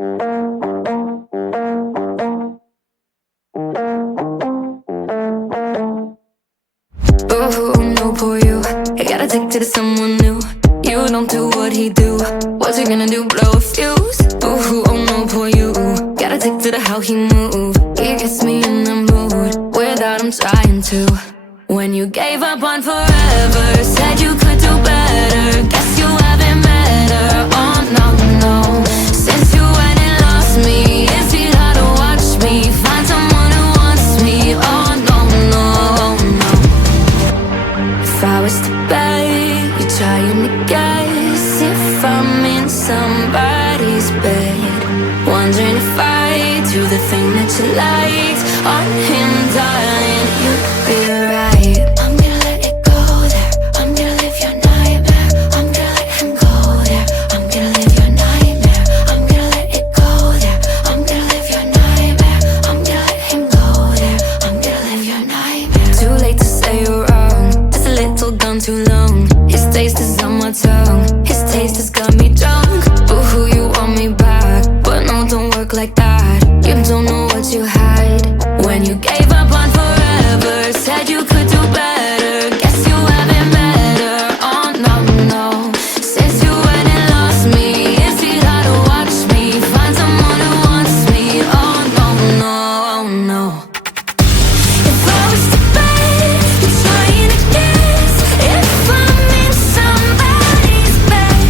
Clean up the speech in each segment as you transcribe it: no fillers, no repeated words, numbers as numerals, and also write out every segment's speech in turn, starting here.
Oh, no, poor you. You gotta take to someone new. You don't do what he do. What's he gonna do? Blow a fuse? Ooh, oh no, poor you. Gotta take to the how he move. He gets me in the mood without him trying to. When you gave up on forever, said you could do better. Guess you haven't met her. Oh no, no. Since you went and lost me, it's been hard to watch me find someone who wants me. Oh no, no, no. If I was to bet, you're trying to guess if I'm in somebody's bed, wondering if I do the thing that you liked on him, darling. You'd be right. I'm gonna let it go there. I'm gonna live your nightmare. I'm gonna let him go there. I'm gonna live your nightmare. I'm gonna let it go there. I'm gonna live your nightmare. I'm gonna let him go there. I'm gonna live your nightmare. Too late to say you're wrong. Just a little gone too long. His taste is on my tongue. His taste has got me drunk. Ooh, you want me back, but no, don't work like that. You don't know what you hide. When you gave up on forever, said you could do better. Guess you haven't met her. Oh no, no. Since you went and lost me, it's been hard to watch me find someone who wants me. Oh no, no, oh no. If I was to bet, you're trying to guess if I'm in somebody's bed,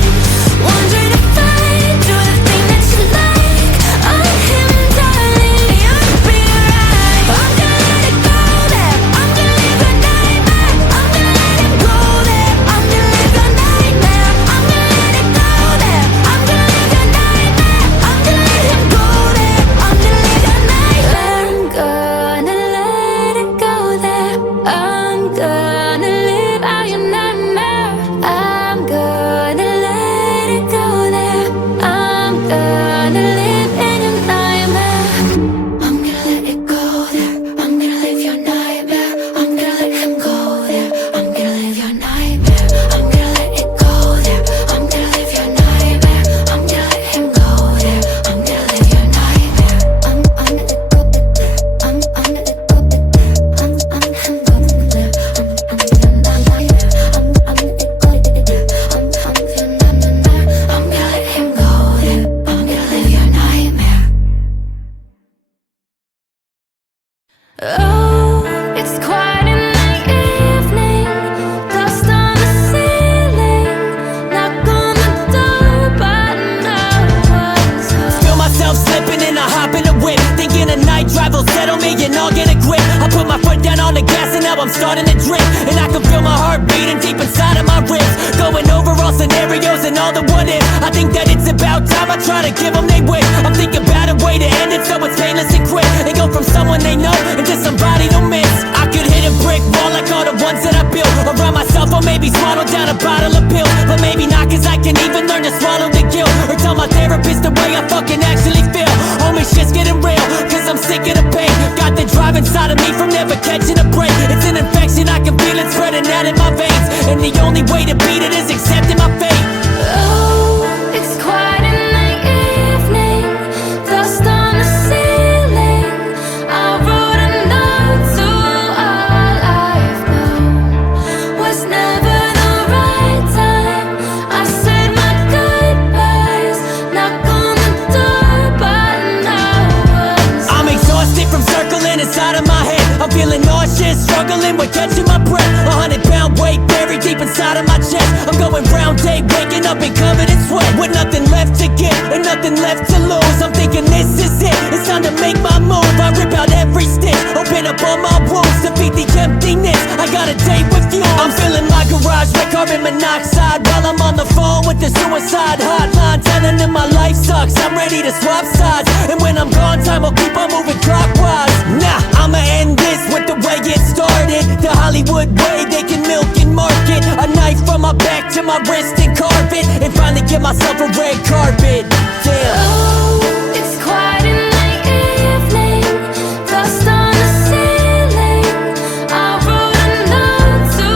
wondering if I do the thing that you like on him, darling. You'd be right. I'm gonna let it go there. I'm gonna live your nightmare. I'm gonna let him go there. I'm gonna live your nightmare. I'm gonna let it go there. I'm gonna live your nightmare. I'm gonna let him go there. I'm gonna live your nightmare. I'm gonna let it go there. I'm gonna live out your nightmare. I'm gonna let it go there. I'm gonna live in your nightmare. I'm gonna let it go there. I'm gonna live your nightmare. I'm gonna let him go there. I'm gonna live your nightmare. I'm gonna let it go there. I'm gonna live your nightmare. I'm gonna let him go there. I'm gonna live your nightmare. I'm gonna let it go there. I'm gonna let it go there. I'm him go there. I'm your nightmare. I'm gonna let it go there. I'm your nightmare. I'm gonna let him go there. I'm gonna live your nightmare. Oh, it's quiet in the evening, dust on the ceiling, knock on the door, but no one's home. Feel myself slipping and I hop in the whip, thinking a night drive will settle me and I'll get a grip. I put my foot down on the gas and now I'm starting to drip, and I can feel my heart beating deep inside of my ribs, going over all scenarios and all the what ifs. I think that it's about time I try to give them they wish. I'm thinking about a way to end it so it's painless and quick, and go from someone they know into somebody they'll miss. I could hit a brick wall like all the ones that I built around myself, or maybe swallow down a bottle of pills, but maybe not, cause I can even learn to swallow the guilt, or tell my therapist the way I fucking actually feel. Homie, shit's getting real, cause I'm sick of the pain. Got the drive inside of me from never catching a break. It's an infection, I can feel it spreading out in my veins, and the only way to beat it is accepting my fate. Oh, it's quiet in the evening, dust on the ceiling. I wrote a note to all I've known. Was never the right time. I said my goodbyes, knock on the door, but no one's home. I'm exhausted from circling inside of my head. I'm feeling nauseous, struggling with catching my breath. 100-pound weight buried deep inside of my chest. I'm going round day, waking up and covered in sweat, with nothing left to give and nothing left to lose. I'm thinking this is it, it's time to make my move. I rip out every stitch, open up all my wounds, defeat the emptiness. I got a date with you. I'm filling my garage with carbon monoxide while I'm on the phone with the suicide hotline, telling them my life sucks. I'm ready to swap sides, and when I'm gone, time will keep on moving clockwise. Nah, I'ma end this with the way it started, the Hollywood way they can milk and market. A knife from my back to my wrist and carve it, and finally get myself a red carpet. Damn. Oh, it's quiet in the evening, dust on the ceiling. I wrote a note to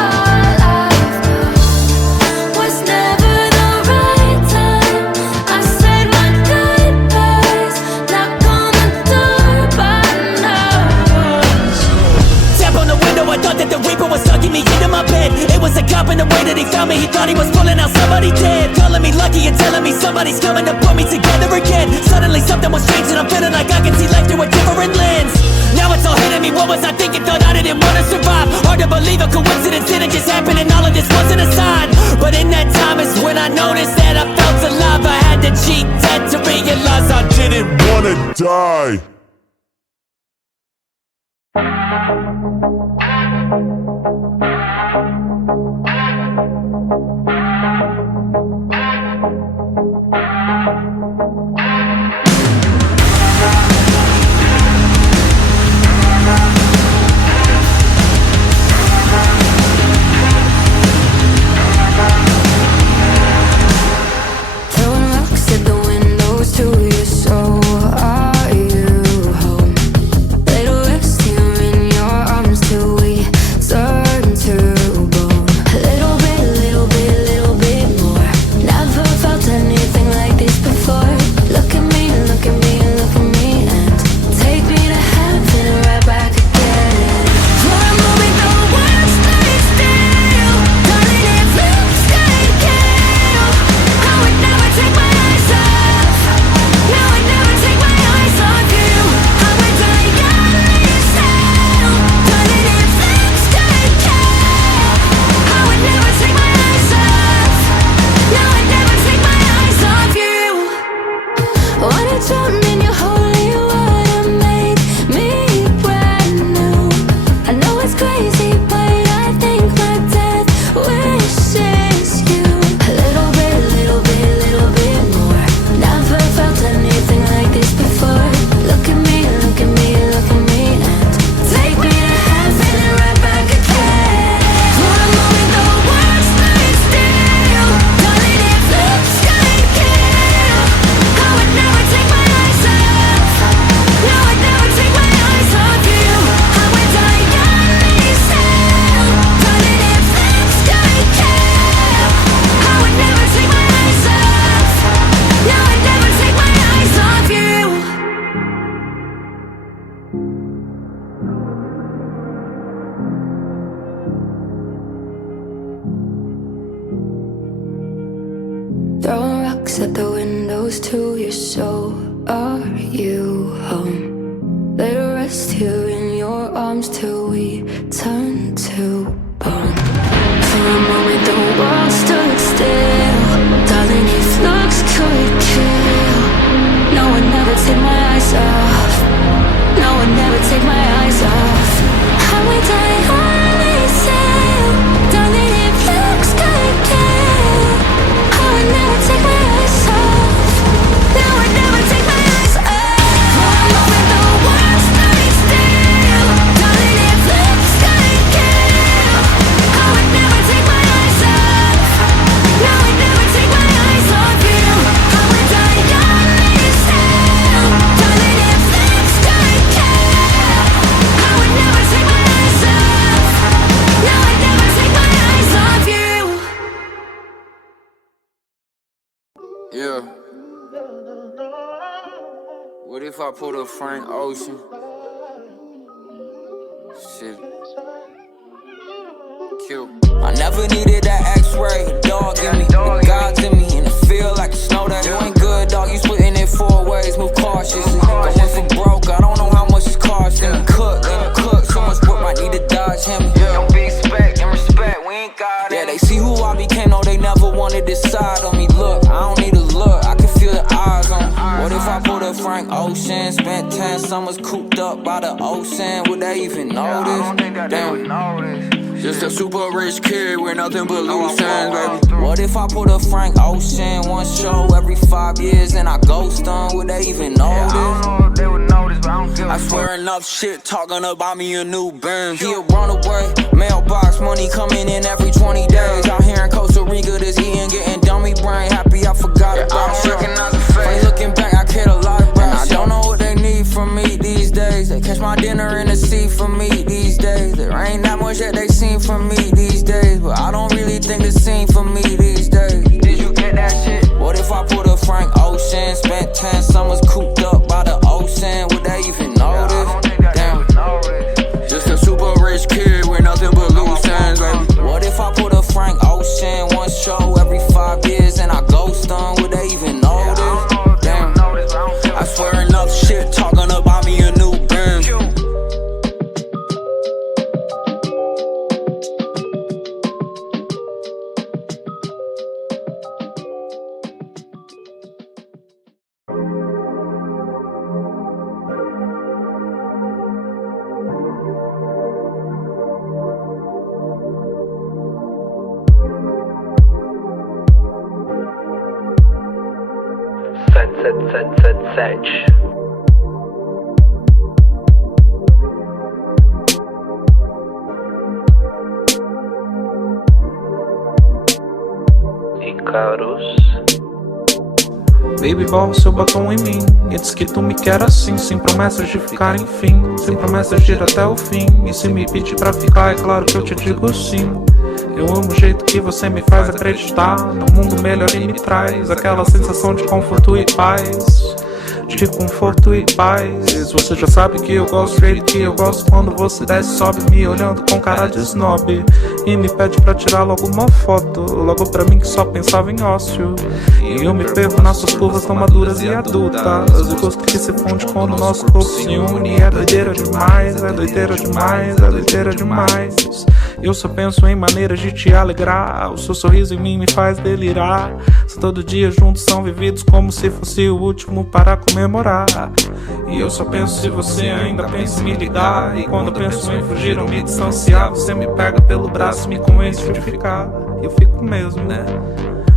all I've known. Was never the right time. I said my goodbyes. he found me, he thought he was pulling out somebody dead. Calling me lucky and telling me somebody's coming to put me together again. Suddenly something was changing, I'm feeling like I can see life through a different lens. Now it's all hitting me, what was I thinking? Thought I didn't wanna survive. Hard to believe a coincidence didn't just happen and all of this wasn't a sign. But in that time is when I noticed that I felt alive. I had to cheat dead to realize I didn't wanna die. Throwing rocks at the windows to your soul. Are you home? Little rest here in your arms till we turn to bone. A little bit, little bit, little bit more. Never felt anything like this before. Look at me, look at me, look at me, and take me to heaven and right back again. For a moment the world stood still. Darling, it feels like hell. I would never take my eyes off. No, I'd never take my eyes off you. I would die young as hell. Darling, it feels like hell. I would never take my eyes off. No, I'd never take my eyes off you. Wanna drown in your holy water, make me brand new. I know it's crazy, but I think my death wishes you. A little bit, little bit, little bit more. Never felt anything like this before. Look at me, look at me, look at me, and take me to heaven and right back again. For a moment the world stood still. Darling, it looks like hell. I would never take my eyes off. No, I'd never take my eyes off you. I would die young as hell. Darling, it looks like hell. I would never take my eyes off. No, I'd never take my eyes off you. Throwing rocks at the windows to your soul. Are you home? Let her rest here in your arms till we turn to bone. For a moment the world stood still. Darling, if looks could kill. No, I'd never take my eyes off. No, I'd never take my eyes off. I would die on this hill. Darling, if looks could kill. I would never take my eyes off. No, I'd never take my eyes off. For a moment the world stood still. Darling, if looks could kill. I would never take my eyes off. No, I'd never take my eyes off you. I would die young as hell. Darling, if looks could kill. I would never take my eyes off. No, I'd never take my eyes off you. Yeah. What if I put a Frank Ocean? Shit. Kill. I never needed that X-ray. Dog in me, the God's in me, and it feel like a snow day. You ain't good, dog. You splitting it 4 ways. Move cautiously. Going for broke. I don't know how much it's costing me. Cook, so much work. Might need to dodge him. Don't be expect and respect. We ain't got it. Yeah, they see who I became. No, they never wanted this side on me. Look, I don't need a look. I can feel the eyes on me. What if I put a Frank Ocean? Spent 10 summers cooped up by the ocean. Would they even notice? I don't think that they would notice. Just a super rich kid with nothing but loose ends, baby. What if I put a Frank Ocean? One show every 5 years and I ghost them? Would they even notice? I don't know if they would notice, but I don't give a fuck. I swear enough shit talking about me a new Benz. He a runaway, mailbox money coming in every 20 days. Out here in Costa Rica, this eating, getting dummy brain. Happy I forgot about shit. Funny looking back, I cared a lot about shit. I don't know what they need from me these days. They catch my dinner in the sea for me these days. There ain't that much that they seen from me these days, but I don't really think the scene for me these days. Did you get that shit? What if I put a Frank Ocean? Spent 10 summers cooped up by the ocean. Would they even notice? I don't think that they would notice. Just a super rich kid with nothing but loose ends, baby. What if I put a Frank Ocean? 7. Icarus. Baby, borra seu batom em mim e diz que tu me quer assim, sem promessas de ficar enfim, sem promessas de ir até o fim. E se me pedir pra ficar, é claro que eu te digo sim. Eu amo o jeito que você me faz acreditar num mundo melhor e me traz aquela sensação de conforto e paz. De conforto e paz. Você já sabe que eu gosto do jeito que eu gosto quando você desce, sobe me olhando com cara de snob e me pede pra tirar logo uma foto, logo pra mim que só pensava em ócio. E eu me perco nas suas curvas tão maduras e adultas, o gosto que se funde quando o nosso corpo se une. É doideira demais, é doideira demais, é doideira demais. Eu só penso em maneiras de te alegrar, o seu sorriso em mim me faz delirar. Se todo dia juntos são vividos como se fosse o último para comemorar. E eu só penso se você ainda pensa em me ligar. E quando eu penso em fugir ou me distanciar, você me pega pelo braço e me convence de ficar. E eu fico mesmo, né?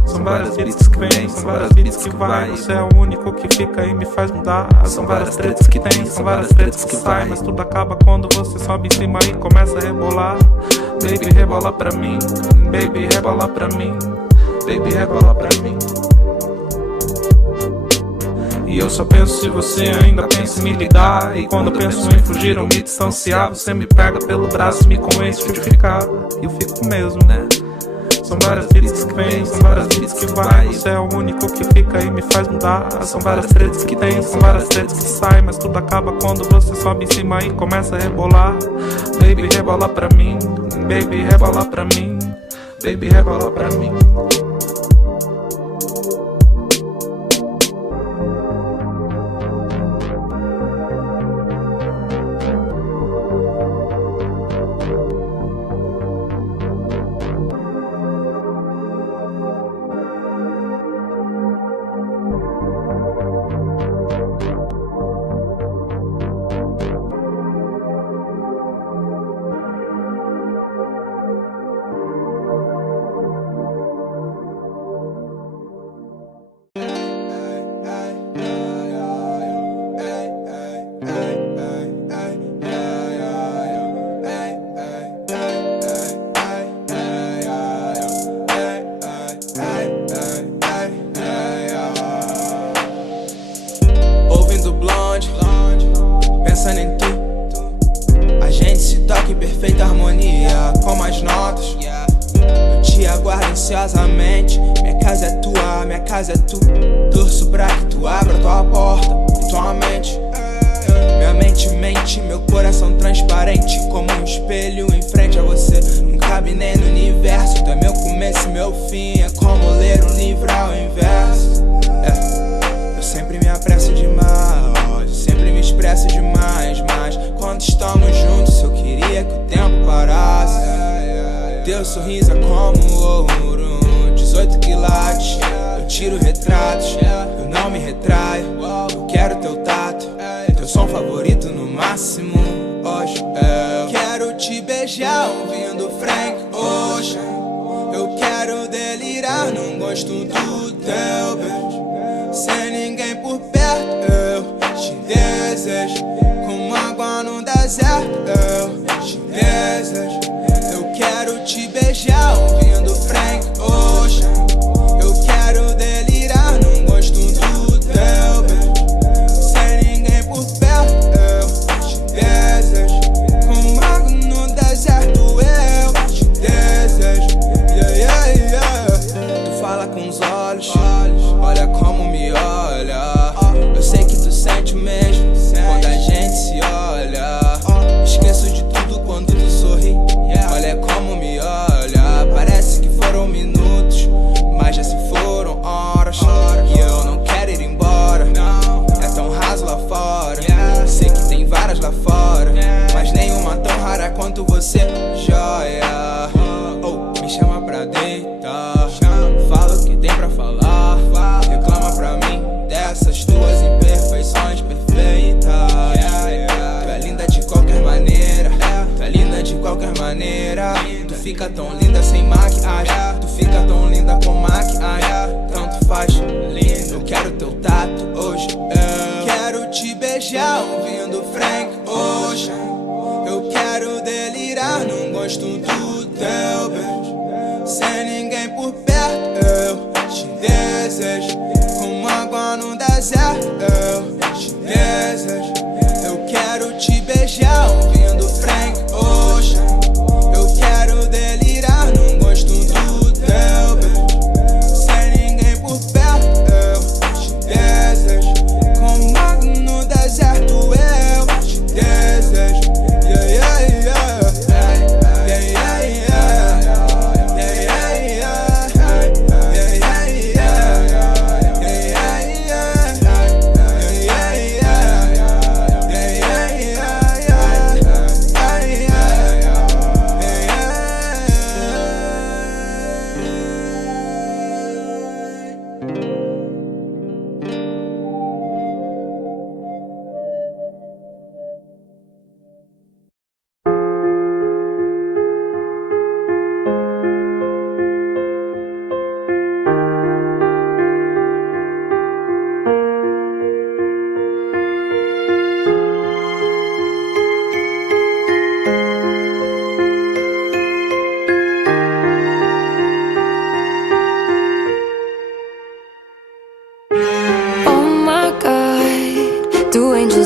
São várias beats que vêm, são várias beats que vai. Você é o único que fica e me faz mudar. São várias tretas que tem, são várias tretas que sai. Mas tudo acaba quando você sobe em cima e começa a rebolar. Baby, rebola pra mim, baby, rebola pra mim, baby, rebola pra mim. E eu só penso se você ainda pensa em me ligar. E quando eu penso em fugir ou me distanciar, você me pega pelo braço e me convence de ficar. E eu fico mesmo, né? São várias beats que vêm, são várias beats que vai. Você é o único que fica e me faz mudar. São várias tretas que tem, são várias tretas que saem. Mas tudo acaba quando você sobe em cima e começa a rebolar. Baby, rebola pra mim, baby, rebola pra mim, baby, rebola pra mim. Pensando em tu, a gente se toca em perfeita harmonia, como as notas. Eu te aguardo ansiosamente. Minha casa é tua, minha casa é tu. Torço pra que tu abra tua porta e tua mente. Minha mente mente, meu coração transparente, como um espelho em frente a você. Não cabe nem no universo, tu é meu começo e meu fim. É como ler um livro ao inverso. Eu sempre me apresso demais, sempre me expresso demais. Mas quando estamos juntos eu queria que o tempo parasse. Teu sorriso é como ouro, 18 quilates. Eu tiro retratos, eu não me retraio. Eu quero teu tato, teu som favorito no máximo. Hoje eu quero te beijar ouvindo Frank Ocean. Eu quero delirar num gosto do teu beijo. Sem ninguém por perto eu te desejo, como água no deserto eu te desejo. Eu quero te beijar ouvindo Frank Ocean. Eu quero delirar num gosto do teu beijo. Sem ninguém por perto eu te desejo, como água no deserto eu te desejo. Yeah, yeah, yeah. Tu fala com os olhos, olha como me olha. Eu sei que tu sente o mesmo quando a gente se olha. Esqueço de tudo quando tu sorri. Olha como me olha. Parece que foram minutos, mas já se foram horas. E eu não quero ir embora. É tão raso lá fora. Sei que tem várias lá fora, mas nenhuma tão rara quanto você, joia. Oh, me chama pra deitar, fala o que tem pra falar. Reclama pra mim dessas tuas imperfeições perfeitas. Tu é linda de qualquer maneira, tu é linda de qualquer maneira. Tu fica tão linda sem maquiagem, tu fica tão linda com maquiagem. Tanto faz, lindo, eu quero teu tato hoje. beijar ouvindo Frank Ocean. Eu quero delirar, não gosto do teu beijo. Sem ninguém por perto, eu te desejo. Como água no deserto, eu te desejo. Eu quero te beijar ouvindo Frank Ocean. Eu quero delirar, não gosto do teu beijo. Sem ninguém por perto, eu te desejo. Como água no deserto, eu te desejo. Yeah, yeah, yeah.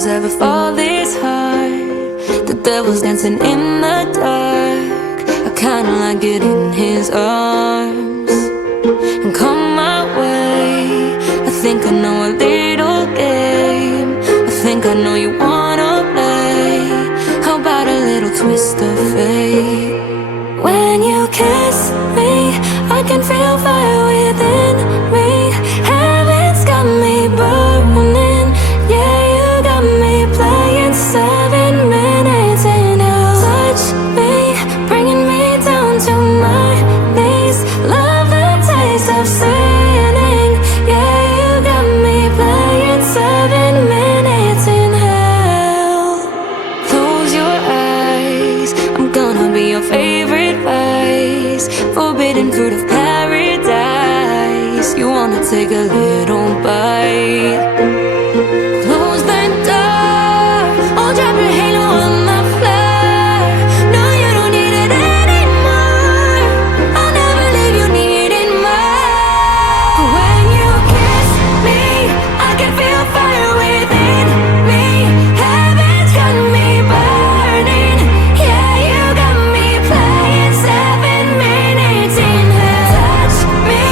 Ever fall this hard? The devil's dancing in the dark. I kinda like it in his arms. And come my way. I think I know a little game. I think I know you wanna play. How about a little twist of fate? When you kiss me, I can feel fire within me. Heaven's got me burning. Yeah, you got me playing 7 minutes in hell. Touch me, bringing me down to my knees. Love the taste of sinning. Yeah, you got me playing 7 minutes in hell. Close your eyes, I'm gonna be your favorite vice. Forbidden fruit of paradise. You wanna take a little bite? Close the door, I'll drop your halo on the floor. No, you don't need it anymore. I'll never leave you needing more. When you kiss me, I can feel fire within me. Heaven's got me burning. Yeah, you got me playing 7 minutes in hell. Touch me,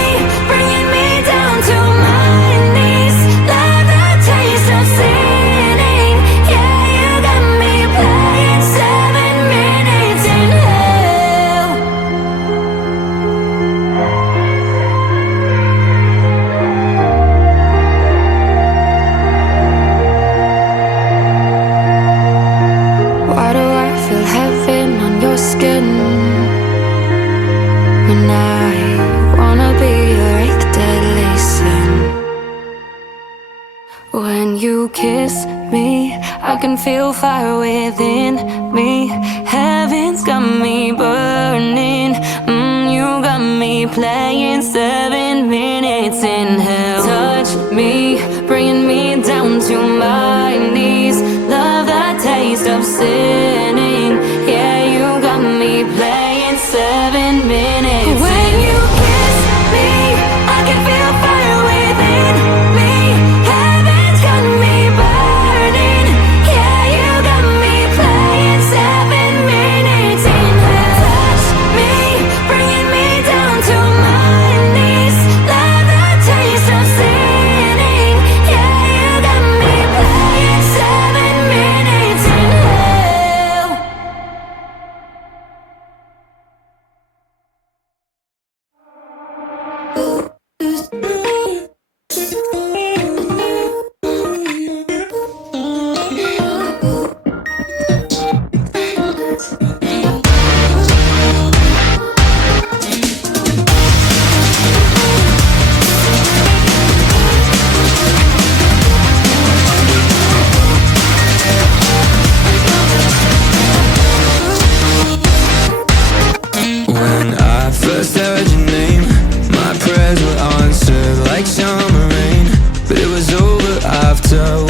bringing me down to my knees. Love the taste of sinning. Yeah, you got me playing 7 minutes in hell. Why do I feel heaven on your skin when I wanna be your 8th deadly sin? When you kiss me, I can feel fire within me. Heaven's got me burning. You got me playing 7 minutes in hell. Touch me, bringing me down to my knees. Love the taste of sinning. Yeah, you got me playing 7 minutes. When you kiss me, I can feel fire within me. Heaven's got me burning. Yeah, you got me playing 7 minutes in hell. Touch me, bringing me down to my knees. Love the taste of sinning. Yeah, you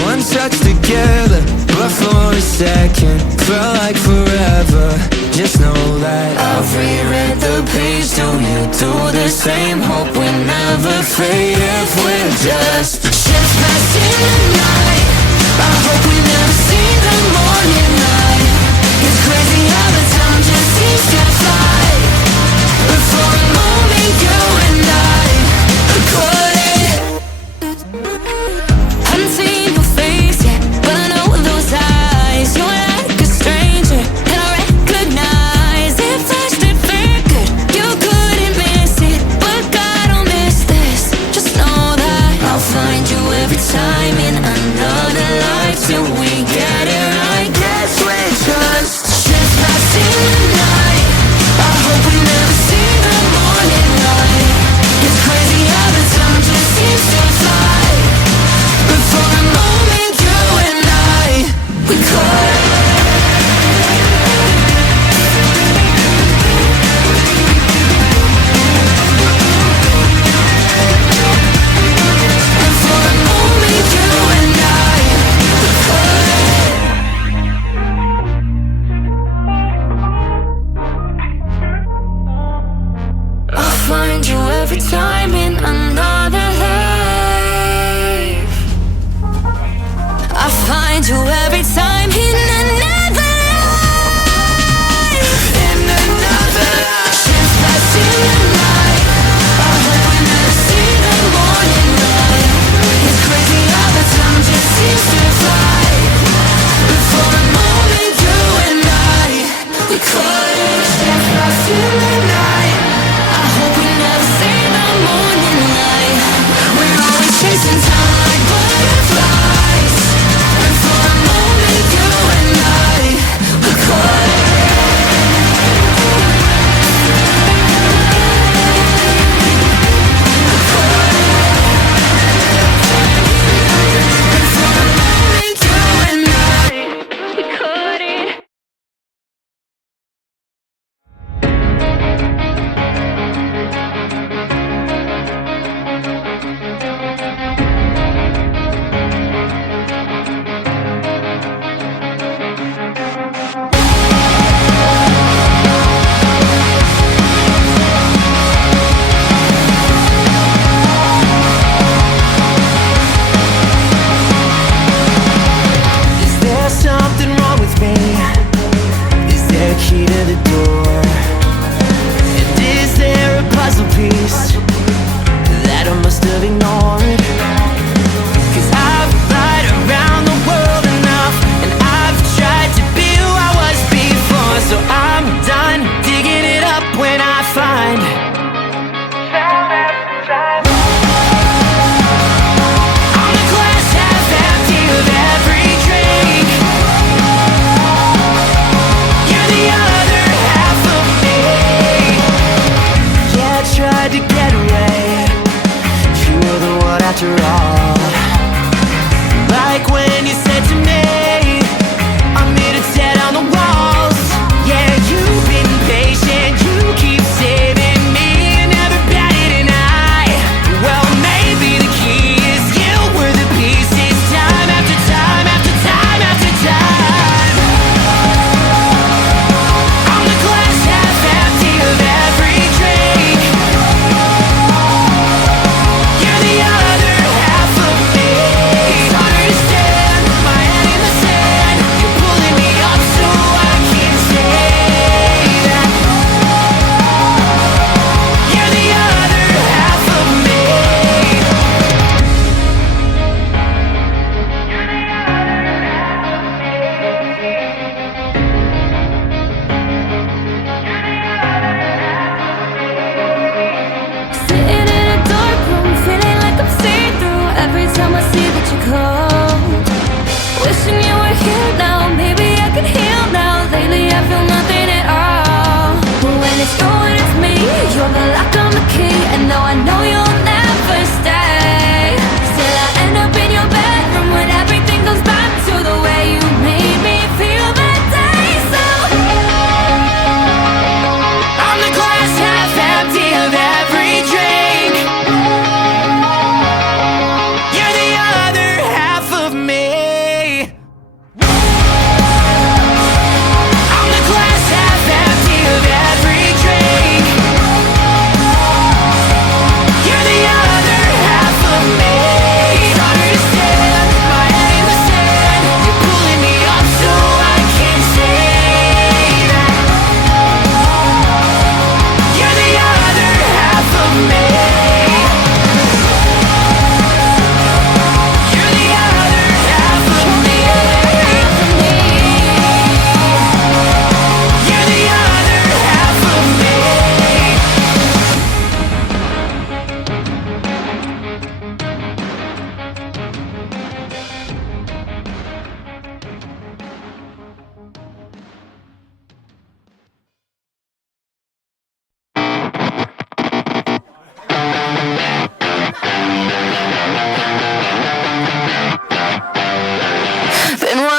one touch together, but for a second felt like forever. Just know that I've reread the page. Do you do the same? Hope we never fade if we're just ships passing the night. I hope we never see the morning light. It's crazy how the time just seems to fly. But for a moment you and I caught it. Haven't seen your face yet, but I know those eyes. You're like a stranger, and I recognize it. Flashed, it flickered, you couldn't miss it. But God, I'll miss this. Just know that I'll find you every time in another life till we get it right. Guess we're just ships passing the night. I hope we never see the morning light. It's crazy how the time just seems to fly. But for a moment you and I, we could. And for a moment you and I, we could.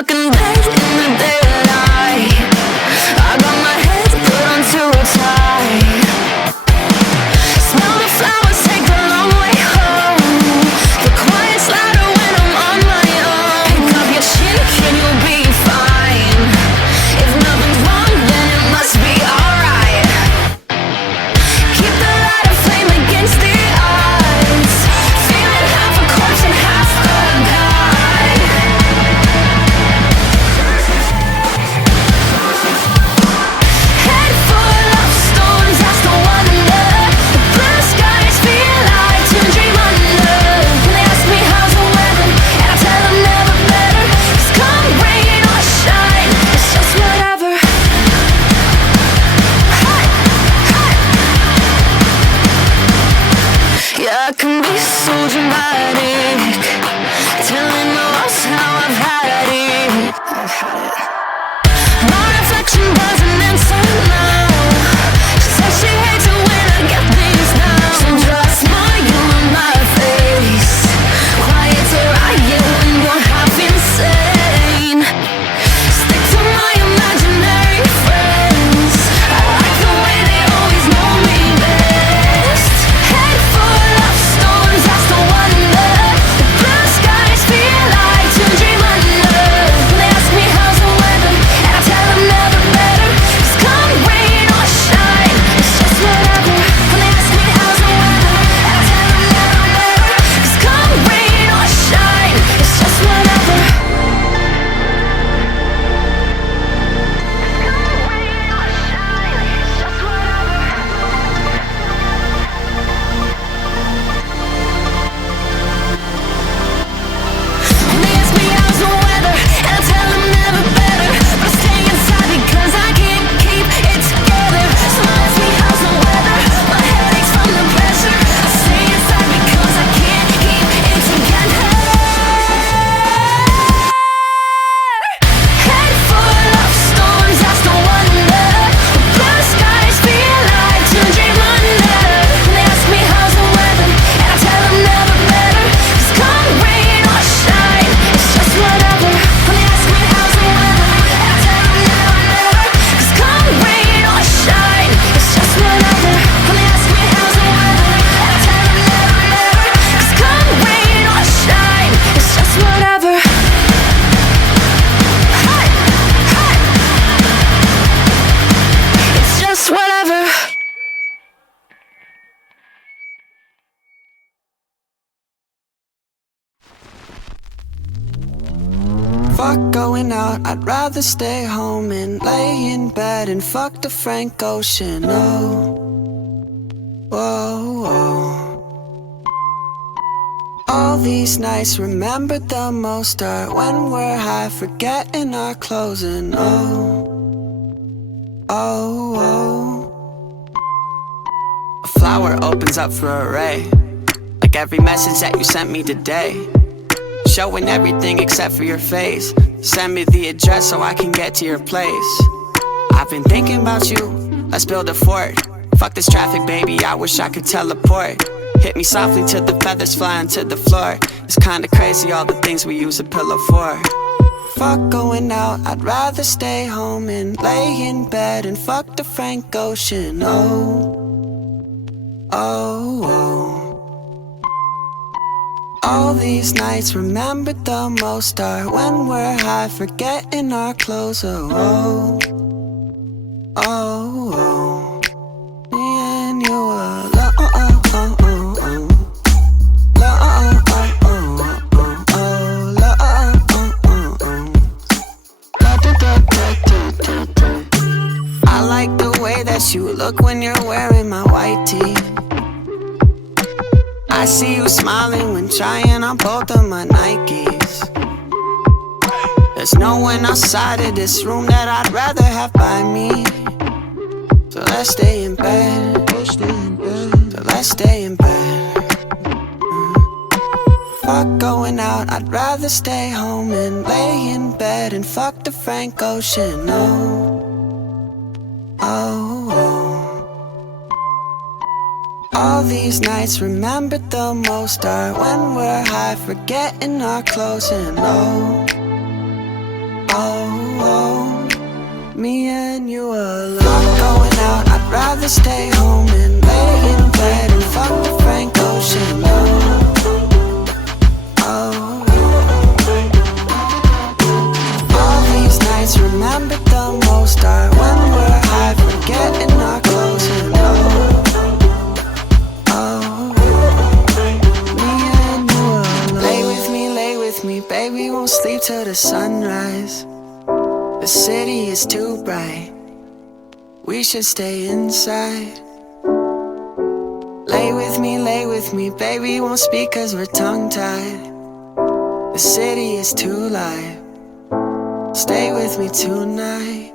fucking dead in the daylight. I got my head put on too tight. Smell the flowers, take the long way home. The quiet's louder when I'm on my own. Pick up your chin and you'll be fine. If nothing's wrong, then it must be alright. Keep the light of flame against the eyes. Feeling half a corpse and half a guy. Head full of stones, that's the wonder. The blue skies feel like to dream under. When they ask me how's the weather, and I tell them never better. 'Cause come rain or shine, it's just whatever. Hey, hey. Yeah, I can be so dramatic, telling the world how I've had it. My reflection doesn't answer now. She says she hates it when I get things down. So just smile on my face. Quiet's a riot when you're half insane. Stick to my imaginary friends. I like the way they always know me best. Head full of stones, that's the wonder. The blue skies feel like to dream under. When they ask me how's the weather, and I tell them never better. 'Cause come rain or shine, it's just whatever. When they ask me how's the weather, and I tell them never better. 'Cause come rain or shine, it's just whatever. When they ask me how's the weather, and I tell them never better. But I stay inside because I can't keep it together. Someone asks me how's the weather, my head aches from the pressure. I stay inside because I can't keep it together. Head full of storms, that's the wonder. The blue skies feel like to dream under. When they ask me how's the weather, and I tell them never better. 'Cause come rain or shine, it's just whatever. When they ask me how's the weather, and I tell them never better. 'Cause come rain or shine, it's just whatever. When they ask me how's the weather, and I tell them never better. 'Cause come rain or shine, it's just whatever. Hey, hey. It's just whatever. Fuck going out, I'd rather stay home and lay in bed and fuck the Frank Ocean. Oh, whoa, whoa. All these nights, remember the most are when we're high, forgetting our clothes and oh, oh, oh. A flower opens up for a ray, like every message that you sent me today. Showing everything except for your face. Send me the address so I can get to your place. I've been thinking about you, let's build a fort. Fuck this traffic, baby, I wish I could teleport. Hit me softly till the feathers flying to the floor. It's kinda crazy all the things we use a pillow for. Fuck going out, I'd rather stay home and lay in bed and fuck the Frank Ocean. Oh, oh, oh. All these nights, remember the most are when we're high, forgetting our clothes. Oh, oh, oh, oh. Me and you alone. Oh, oh, oh, oh, oh. Oh, oh, oh, oh, oh, oh. Oh, oh, oh, oh. Da, da, da, da, da, da. I like the way that you look when you're wearing my white tee. I see you smiling when trying on both of my Nikes. There's no one outside of this room that I'd rather have by me. So let's stay in bed. So let's stay in bed. Fuck going out, I'd rather stay home and lay in bed and fuck the Frank Ocean. Oh, oh, oh. All these nights, remember the most are when we're high, forgetting our clothes and oh, rather stay home and lay in bed and fuck the Frank Ocean. Oh, all these nights remember the most are when we're high, forgetting our clothes and baby, won't sleep till the sunrise. The city is too bright, we should stay inside. Lay with me, baby, won't speak cause we're tongue-tied. The city is too live, stay with me tonight.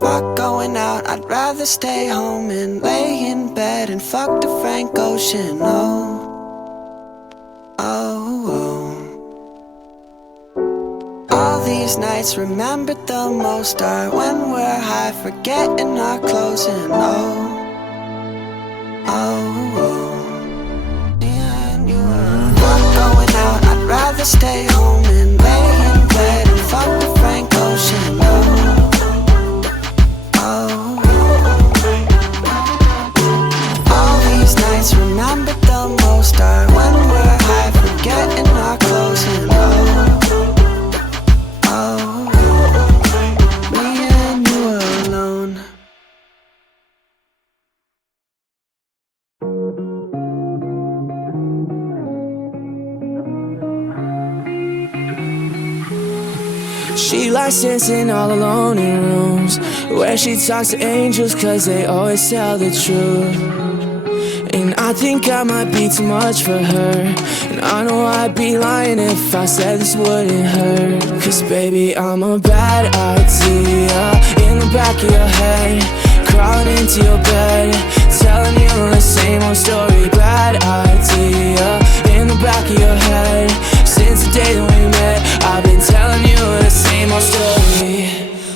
Fuck going out, I'd rather stay home and lay in bed and fuck the Frank Ocean. Oh, oh, oh. All these nights remembered the most are when we're high, forgetting our clothes and oh, oh, oh. Yeah, and you are. Fuck going out, I'd rather stay home and lay in bed and fuck the Frank Ocean. Oh, oh, oh. All these nights remembered the most are when we're high, forgetting our clothes and oh. She likes dancing all alone in rooms where she talks to angels cause they always tell the truth. And I think I might be too much for her, and I know I'd be lying if I said this wouldn't hurt. Cause baby, I'm a bad idea in the back of your head, crawling into your bed, telling you the same old story. Bad idea in the back of your head. Since the day that we met, I've been telling you the same old story.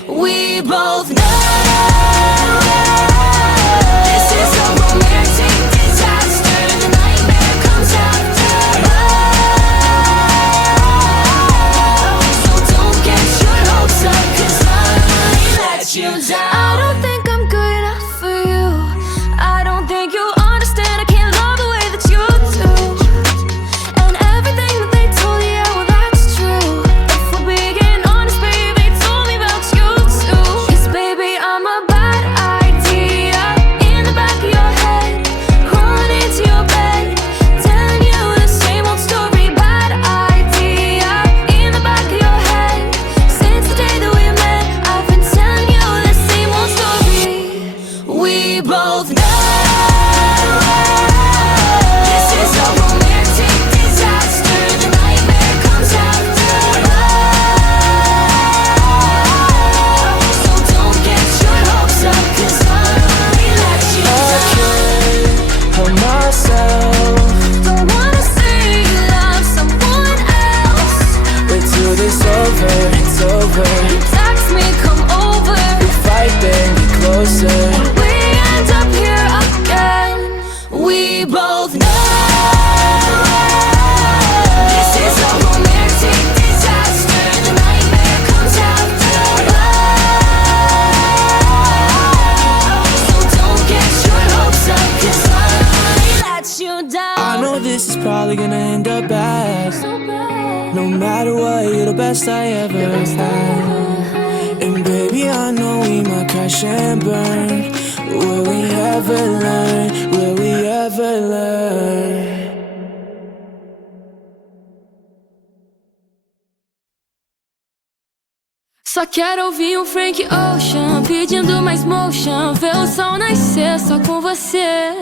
We both know this is a romantic disaster. The nightmare comes after love. So don't get your hopes up, cause I might let you down. I don't think I'm good enough for you. I don't think you understand. I can't love the way that you do. And everything that they told you, yeah, well that's true. If we're being honest, baby, they told me about you too. Cause baby, I'm a bad idea in the back of your head, crawling into your bed, telling you the same old story. Bad idea in the back of your head. Since the day that we met, I've been telling you the same old story. We both know this is a romantic disaster. The nightmare comes after love. So don't get your hopes up, cause I might let you down. Help myself, Don't wanna see you love someone else. but till it's over, it's over. Text me, come over. We fight, then get closer. We end up here again. We both know this is a romantic disaster. The nightmare comes after love. So don't get your hopes up, cause I might let you down. I know this is probably gonna end up bad. So bad. No matter what, you're the best I ever had. And baby, I know we might crash and burn. Will we ever learn? Will we ever learn? Só quero ouvir um Frank Ocean pedindo mais motion, ver o sol nascer só com você.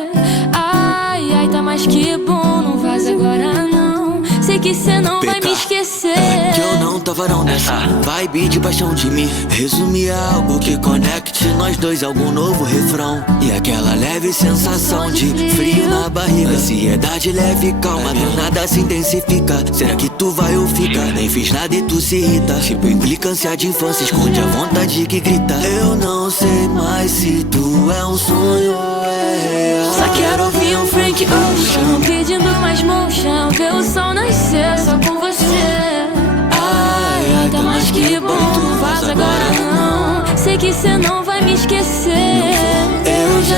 Ai, ai, tá mais que bom, não vaza agora não. Sei que cê não vai me esquecer. Que eu não tava não nessa vibe de paixão de mim. Resumir algo que conecte nós dois, algum novo refrão. E aquela leve sensação de frio na barriga. Ansiedade leve e calma, do nada se intensifica. Será que tu vai ou fica? Nem fiz nada e tu se irrita. Tipo implicância de infância, esconde a vontade que grita. Eu não sei mais se tu é um sonho ou é real. Só quero ouvir um Frank Ocean pedindo mais motion, ver o sol nascer só com você. Ai, ai, tá mais que bom, não vaza agora não. Sei que cê não vai me esquecer.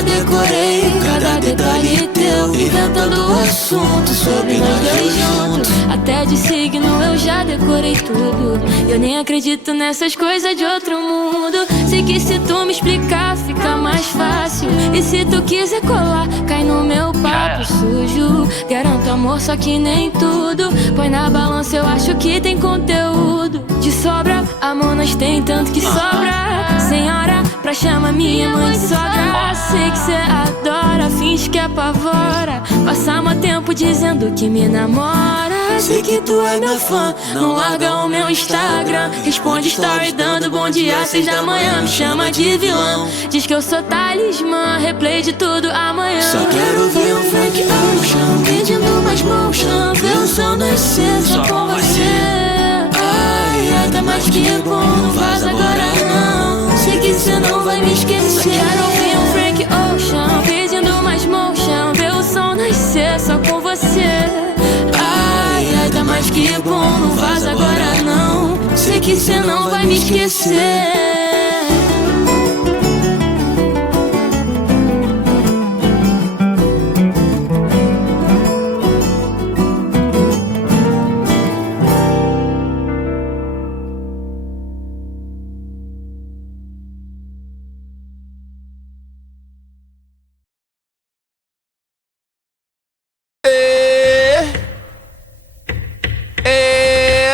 decorei cada detalhe teu, inventando o assunto sobre nós dois juntos. Até de signo eu já decorei tudo. Eu nem acredito nessas coisas de outro mundo. Sei que se tu me explicar fica mais fácil. E se tu quiser colar, cai no meu papo sujo. Garanto amor, só que nem tudo. Põe na balança, eu acho que tem conteúdo. De sobra, amor nós tem tanto que sobra. Senhora, pra chamar minha mãe de sogra. Sei que cê adora, finge que apavora. Passa mó tempo dizendo que me namora. Sei que tu é minha fã, Não larga o meu Instagram. Responde story dando bom dia às 6 da manhã. Me chama de vilão, diz que eu sou talismã. Replay de tudo amanhã. só quero ver um Frank Ocean Pedindo mais motion, ver o sol nascer só com você. Ai, tá mais que bom, não vaza agora não. Sei que cê não vai me esquecer. Quero ouvir um Frank Ocean, pedindo mais motion, ver o sol nascer só com você. Ai, tá mais que bom, não vaza agora não. Sei que cê não vai me esquecer.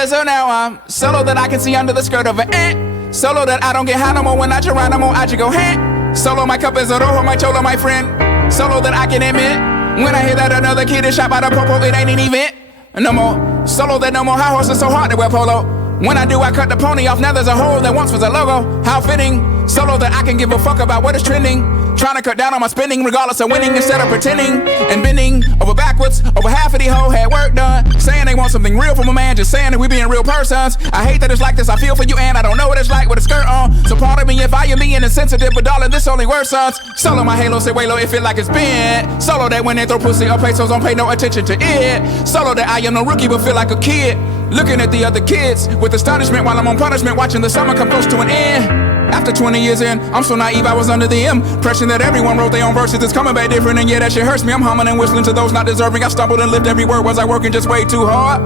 So now I'm solo that I can see under the skirt of an ant. Solo that I don't get high no more when I Geronimo, I just go hand. Solo my cup is a rojo, my cholo, my friend. Solo that I can admit when I hear that another kid is shot by the popo, it ain't an event. No more solo that no more high horses so hard to wear polo. When I do, I cut the pony off, now there's a hole that once was a logo. How fitting, solo that I can give a fuck about what is trending. Trying to cut down on my spending regardless of winning instead of pretending. And bending over backwards, over half of these hoes had work done. Saying they want something real from a man, just saying that we being real persons. I hate that it's like this, I feel for you and I don't know what it's like with a skirt on. So pardon me if I am being insensitive, but darling, this only worse sons. Solo my halo, say way low, it feel like it's bent. Solo that when they throw pussy or pesos, don't pay no attention to it. Solo that I am no rookie, but feel like a kid. Looking at the other kids with astonishment while I'm on punishment, watching the summer come close to an end. After 20 years in, I'm so naive I was under the impression that everyone wrote their own verses. It's coming back different and yeah, that shit hurts me. I'm humming and whistling to those not deserving. I stumbled and lived every word. Was I working just way too hard?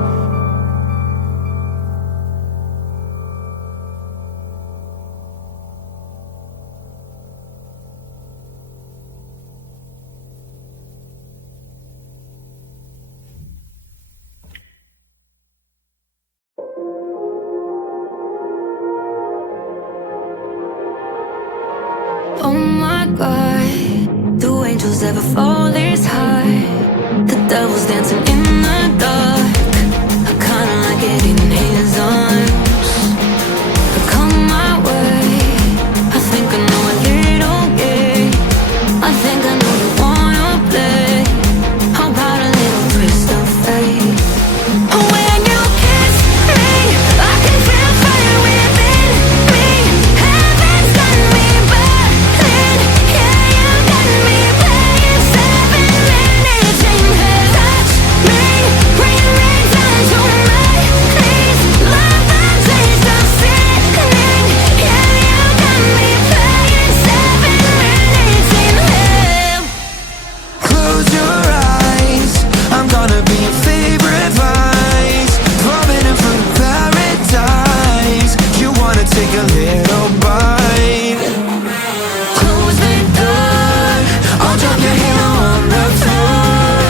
Oh my God, do angels ever fall this high? The devil's dancing in the dark. I kinda like it in his arms. Come my way, I think I know a little game. I think I know you wanna play. How about a little twist of fate? When you kiss me, I can feel fire within me. Heaven's got me burning. Yeah, you got me playing 7 minutes in hell. Touch me, bring me down to my knees. Love the taste of sinning. Yeah, you got me playing 7 minutes in hell. Close your eyes, I'm gonna be your favorite vice. Vomiting from paradise. You wanna take a little bite? Close the door, I'll drop your halo on the floor.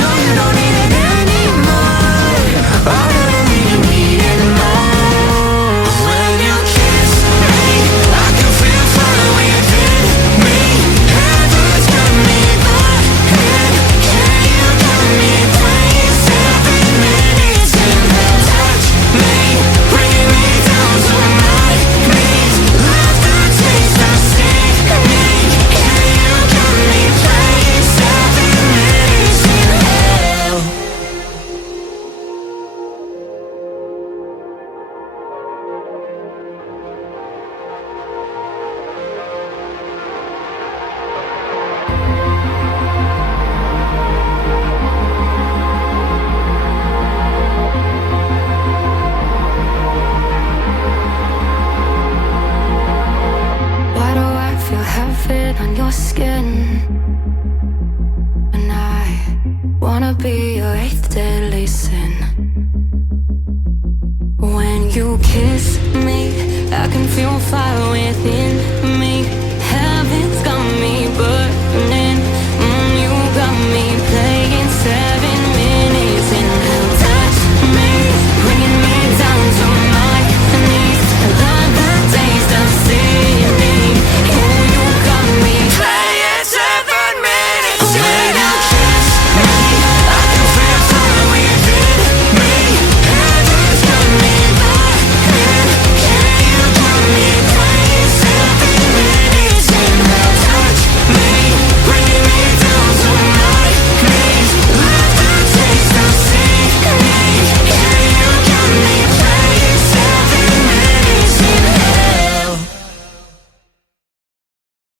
No, you don't need it anymore. I really need it more. When you kiss me, I can feel fire within me. Heaven's got me burning. Yeah, you got me playing 7 minutes in hell. Touch me, bringing me down to my knees. Love the taste of sinning. Yeah, you got me playing 7 minutes in hell. Why do I feel heaven on your skin? you kiss